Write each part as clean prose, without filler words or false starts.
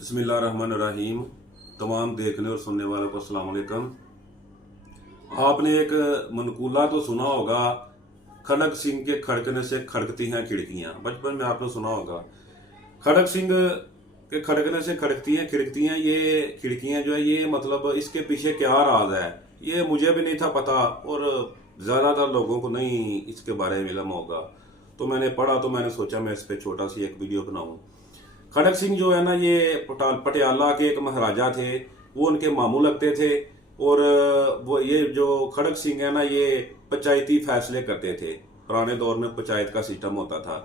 बिस्मिल्लाहिर्रहमानिर्रहीम। तमाम देखने और सुनने वालों को अस्सलाम वालेकुम। आपने एक मनकूला तो सुना होगा, खड़ग सिंह के खड़कने से खड़कती हैं खिड़कियां। बचपन में आपने सुना होगा, खड़ग सिंह के खड़कने से खड़कती हैं ये खिड़कियां जो है, ये मतलब इसके पीछे क्या राज है ये मुझे भी नहीं था पता, और ज़्यादातर लोगों को नहीं इसके बारे में इल्म होगा। तो मैंने पढ़ा तो मैंने सोचा मैं इस पर छोटा सी एक वीडियो बनाऊं। खड़ग सिंह जो है ना, ये पटियाला के एक महाराजा थे, वो उनके मामू लगते थे। और वो ये जो खड़ग सिंह है ना, ये पंचायती फैसले करते थे। पुराने दौर में पंचायत का सिस्टम होता था।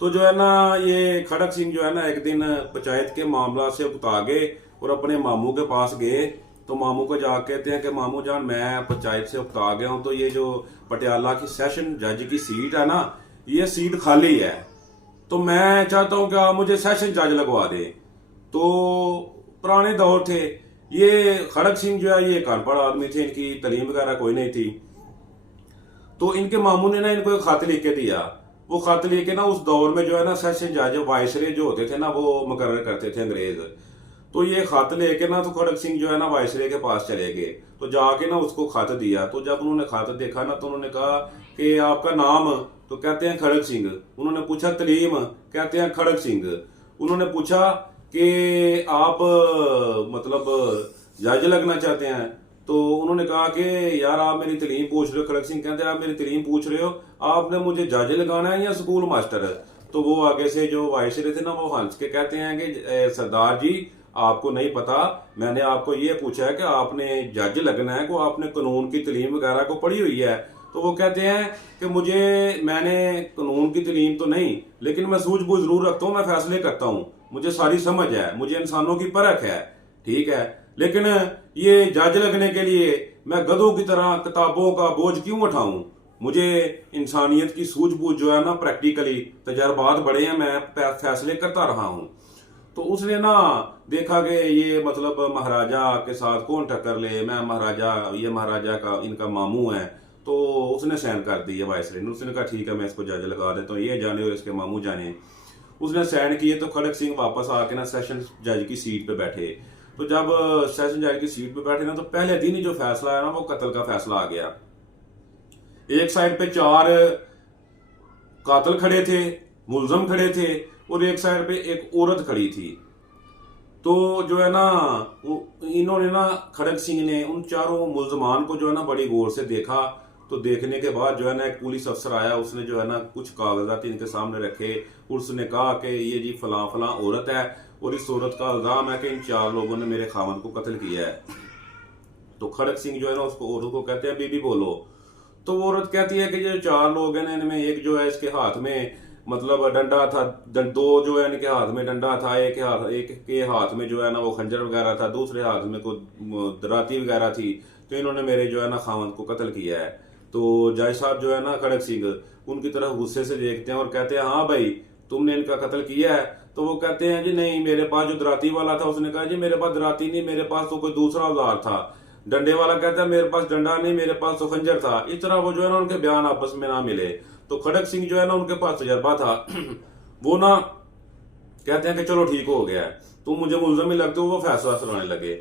तो जो है ना, ये खड़ग सिंह जो है ना, एक दिन पंचायत के मामला से उकता गए और अपने मामू के पास गए। तो मामू को जा कहते हैं कि मामू जान, मैं पंचायत से उकता गया हूं, तो ये जो पटियाला की सेशन जज की सीट है ना, ये सीट खाली है, तो मैं चाहता हूं कि आप मुझे सेशन जज लगवा दे। तो पुराने दौर थे, ये खड़ग सिंह जो है ये एक अनपढ़ आदमी थे, इनकी तालीम वगैरह कोई नहीं थी। तो इनके मामू ने ना इनको एक खत लिख के दिया। वो खत लिख के ना, उस दौर में जो है ना सेशन जज वाइसरे जो होते थे ना, वो मुकर्रर करते थे अंग्रेज। तो ये खत लेके ना, तो खड़ग सिंह जो है ना वाइसरे के पास चले गए। तो जाके ना उसको खत दिया। तो जब उन्होंने खत देखा ना, तो उन्होंने कहा कि आपका नाम? तो कहते हैं खड़ग सिंह। उन्होंने पूछा तालीम? कहते हैं खड़ग सिंह। उन्होंने पूछा कि आप मतलब जज लगना चाहते हैं? तो उन्होंने कहा कि यार आप मेरी तालीम पूछ रहे हो। खड़ग सिंह कहते हैं आप मेरी तालीम पूछ रहे हो, आपने मुझे जज लगाना है या स्कूल मास्टर? तो वो आगे से जो वाइसरे थे ना, वो हंस के कहते हैं कि सरदार जी, आपको नहीं पता, मैंने आपको ये पूछा है कि आपने जज लगना है, को आपने कानून की तालीम वगैरह को पढ़ी हुई है? तो वो कहते हैं कि मैंने कानून की तालीम तो नहीं, लेकिन मैं सूझबूझ जरूर रखता हूँ, मैं फैसले करता हूँ, मुझे सारी समझ है, मुझे इंसानों की परख है, ठीक है, लेकिन ये जज लगने के लिए मैं गधों की तरह किताबों का बोझ क्यों उठाऊं? मुझे इंसानियत की सूझबूझ जो है ना, प्रैक्टिकली तजर्बात बड़े हैं, मैं फैसले करता रहा हूं। तो उसने ना देखा कि ये मतलब महाराजा के साथ कौन टक्कर ले, मैं महाराजा, ये महाराजा का इनका मामू है। तो उसने साइन कर दी है वाइसरे ने। उसने कहा ठीक है, मैं इसको जज लगा देता हूँ, ये जाने और इसके मामू जाने। उसने साइन किए। तो खड़ग सिंह वापस आके ना सेशन जज की सीट पे बैठे। तो जब सेशन जज की सीट पे बैठे ना, तो पहले दिन ही जो फैसला है ना, वो कत्ल का फैसला आ गया। एक साइड पे 4 कातिल खड़े थे, मुलजम खड़े थे, और एक साइड पे एक औरत खड़ी थी। तो जो है ना, इन्होंने ना, खड़ग सिंह ने उन चारों मुलजमान को जो है ना बड़ी गौर से देखा। तो देखने के बाद जो है ना, एक पुलिस अफसर आया, उसने जो है ना कुछ कागजात इनके सामने रखे। उसने कहा कि ये जी फलां फलां औरत है, और इस औरत का इल्जाम है कि इन 4 लोगों ने मेरे खामद को कत्ल किया है। तो खड़ग सिंह जो है ना, उसको औरत को कहते हैं बीबी बोलो। तो वो औरत कहती है कि जो 4 लोग हैं, इनमें एक जो है इसके हाथ में मतलब डंडा था, 2 जो है इनके हाथ में डंडा था, एक के हाथ में जो है ना वो खंजर वगैरह था, दूसरे हाथ में कोई दराती वगैरह थी। तो इन्होंने मेरे जो है ना खामद को कत्ल किया है। तो जज साहब जो है ना, खड़ग सिंह उनकी तरफ गुस्से से देखते हैं और कहते हैं हाँ भाई, तुमने इनका कत्ल किया है? तो वो कहते हैं जी नहीं, मेरे पास जो दराती वाला था उसने कहा जी मेरे पास दराती नहीं, मेरे पास तो कोई दूसरा औजार था। डंडे वाला कहता है मेरे पास डंडा नहीं, मेरे पास तो खंजर था। इस तरह वो जो है ना, उनके बयान आपस में ना मिले। तो खड़ग सिंह जो है ना, उनके पास तजर्बा था। वो ना कहते हैं कि चलो ठीक हो गया है, तुम मुझे मुलजम ही लगते हो। वो फैसला सुनाने लगे।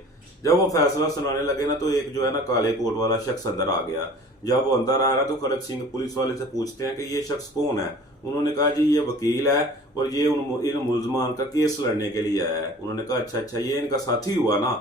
जब वो फैसला सुनाने लगे ना, तो एक जो है ना काले कोट वाला शख्स अंदर आ गया। जब वो अंदर आ रहा, तो खड़ग सिंह पुलिस वाले से पूछते हैं कि ये शख्स कौन है? उन्होंने कहा जी ये वकील है, और ये इन मुलजमान का केस लड़ने के लिए आया है। उन्होंने कहा अच्छा अच्छा, ये इनका साथी हुआ ना?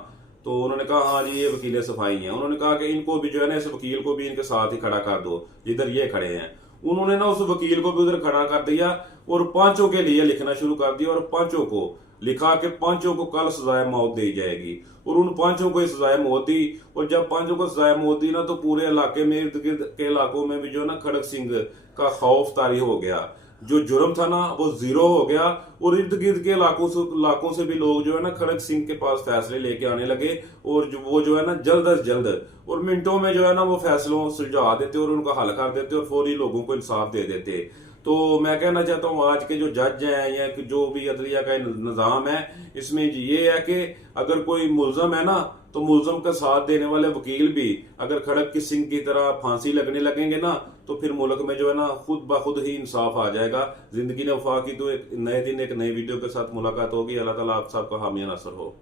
तो उन्होंने कहा हाँ जी, ये वकील सफाई हैं। उन्होंने कहा कि इनको भी जो है ना, इस वकील को भी इनके साथ ही खड़ा कर दो जिधर ये खड़े हैं। उन्होंने ना उस वकील को भी उधर खड़ा कर दिया और 5 के लिए लिखना शुरू कर दिया। और 5 को लिखा कि 5 को कल सजाए मौत दी जाएगी। और उन 5 को सजाए मौत दी। और जब 5 को सजाए मौत दी ना, तो पूरे इलाके में, इर्द गिर्द के इलाकों में भी जो है ना, खड़ग सिंह का खौफ तारी हो गया। जो जुर्म था ना, वो 0 हो गया। और इर्द गिर्द के इलाकों से भी लोग जो है ना, खड़ग सिंह के पास फैसले लेके आने लगे। और वो जो है ना, जल्द अज जल्द और मिनटों में जो है ना, वो फैसलों सुलझा देते और उनका हल कर देते और फौरी लोगों को इंसाफ दे देते। तो मैं कहना चाहता हूँ, आज के जो जज हैं या जो भी अदलिया का निज़ाम है, इसमें ये है कि अगर कोई मुलजम है ना, तो मुलजम का साथ देने वाले वकील भी अगर खड़क सिंह की तरह फांसी लगने लगेंगे ना, तो फिर मुल्क में जो है ना खुद ब खुद ही इंसाफ आ जाएगा। जिंदगी ने वफा की। तो एक नए दिन एक नई वीडियो के साथ मुलाकात होगी। अल्लाह ताला आप सबका हामी नासर हो।